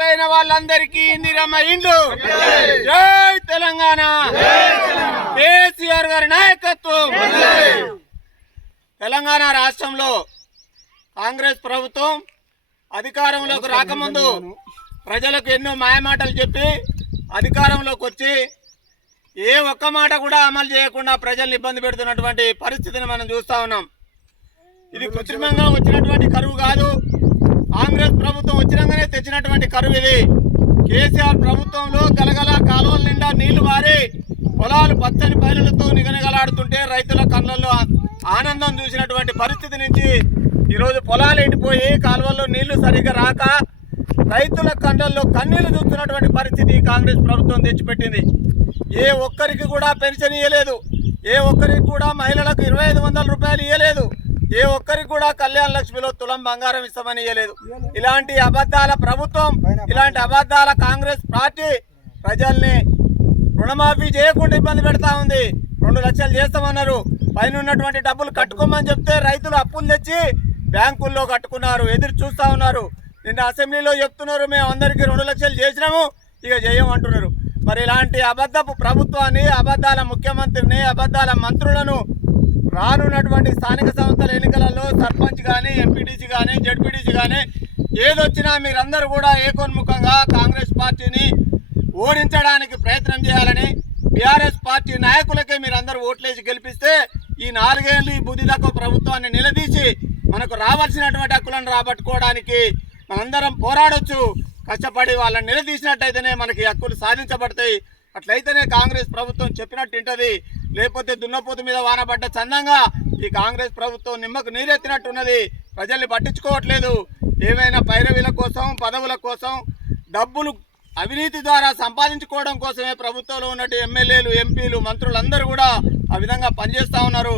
అర్హులైన వాళ్ళందరికీ ఇందిరమ్మ ఇండ్లు జై తెలంగాణ. కేసీఆర్ గారి నాయకత్వం. తెలంగాణ రాష్ట్రంలో కాంగ్రెస్ ప్రభుత్వం అధికారంలోకి రాకముందు ప్రజలకు ఎన్నో మాయమాటలు చెప్పి అధికారంలోకి వచ్చి ఏ ఒక్క మాట కూడా అమలు చేయకుండా ప్రజల్ని ఇబ్బంది పెడుతున్నటువంటి పరిస్థితిని మనం చూస్తా ఉన్నాం. ఇది కృత్రిమంగా వచ్చినటువంటి కరువు కాదు. కాంగ్రెస్ ప్రభుత్వం వచ్చినాకనే తెచ్చినటువంటి కరువు ఇది. కేసీఆర్ ప్రభుత్వంలో గలగల కాలువల నిండా నీళ్ళు మారి పొలాలు పచ్చని పైరులతో నిగనగలాడుతుంటే రైతుల కళ్ళల్లో ఆనందం చూసినటువంటి పరిస్థితి నుంచి ఈరోజు పొలాలు ఎండిపోయి కాలువల్లో నీళ్ళు సరిగ్గా రాక రైతుల కళ్ళల్లో కన్నీళ్ళు చూస్తున్నటువంటి పరిస్థితి కాంగ్రెస్ ప్రభుత్వం తెచ్చిపెట్టింది. ఏ ఒక్కరికి కూడా పెన్షన్ ఇవ్వలేదు ఏ ఒక్కరికి కూడా మహిళ ఇరవై ఐదు వందల రూపాయలు ఇవ్వలేదు ఏ ఒక్కరికి కూడా కళ్యాణ లక్ష్మిలో తులం బంగారం ఇస్తామని ఇవ్వలేదు ఇలాంటి అబద్ధాల ప్రభుత్వం ఇలాంటి అబద్ధాల కాంగ్రెస్ పార్టీ ప్రజల్ని రుణమాఫీ చేయకుండా ఇబ్బంది పెడతా ఉంది. రెండు లక్షలు చేస్తామన్నారు. పైన ఉన్నటువంటి డబ్బులు కట్టుకోమని చెప్తే రైతులు అప్పులు తెచ్చి బ్యాంకుల్లో కట్టుకున్నారు. ఎదురు చూస్తా ఉన్నారు. నిన్న అసెంబ్లీలో చెప్తున్నారు మేము అందరికీ రెండు లక్షలు చేసినాము ఇక చేయమంటున్నారు మరి ఇలాంటి అబద్ధపు ప్రభుత్వాన్ని అబద్ధాల ముఖ్యమంత్రిని అబద్ధాల మంత్రులను రానున్నటువంటి స్థానిక సంస్థల ఏదొచ్చినా మీరందరూ కూడా ఏకోన్ముఖంగా కాంగ్రెస్ పార్టీని ఓడించడానికి ప్రయత్నం చేయాలని బీఆర్ఎస్ పార్టీ నాయకులకే మీరందరూ ఓట్లేసి గెలిపిస్తే ఈ నాలుగేళ్ళు ఈ బుద్ధి ప్రభుత్వాన్ని నిలదీసి మనకు రావాల్సినటువంటి హక్కులను రాబట్టుకోవడానికి మనందరం పోరాడొచ్చు. కష్టపడి వాళ్ళని నిలదీసినట్టయితేనే మనకి హక్కులు సాధించబడతాయి. అట్లయితేనే కాంగ్రెస్ ప్రభుత్వం చెప్పినట్టు ఉంటది లేకపోతే దున్నపోతు మీద వానబడ్డ చందంగా ఈ కాంగ్రెస్ ప్రభుత్వం నిమ్మకు నీరెత్తినట్టున్నది. ప్రజల్ని పట్టించుకోవట్లేదు. ఏమైనా పైరవీల కోసం పదవుల కోసం డబ్బులు అవినీతి ద్వారా సంపాదించుకోవడం కోసమే ప్రభుత్వంలో ఉన్నట్టు ఎమ్మెల్యేలు ఎంపీలు మంత్రులందరూ కూడా ఆ విధంగా పనిచేస్తూ ఉన్నారు.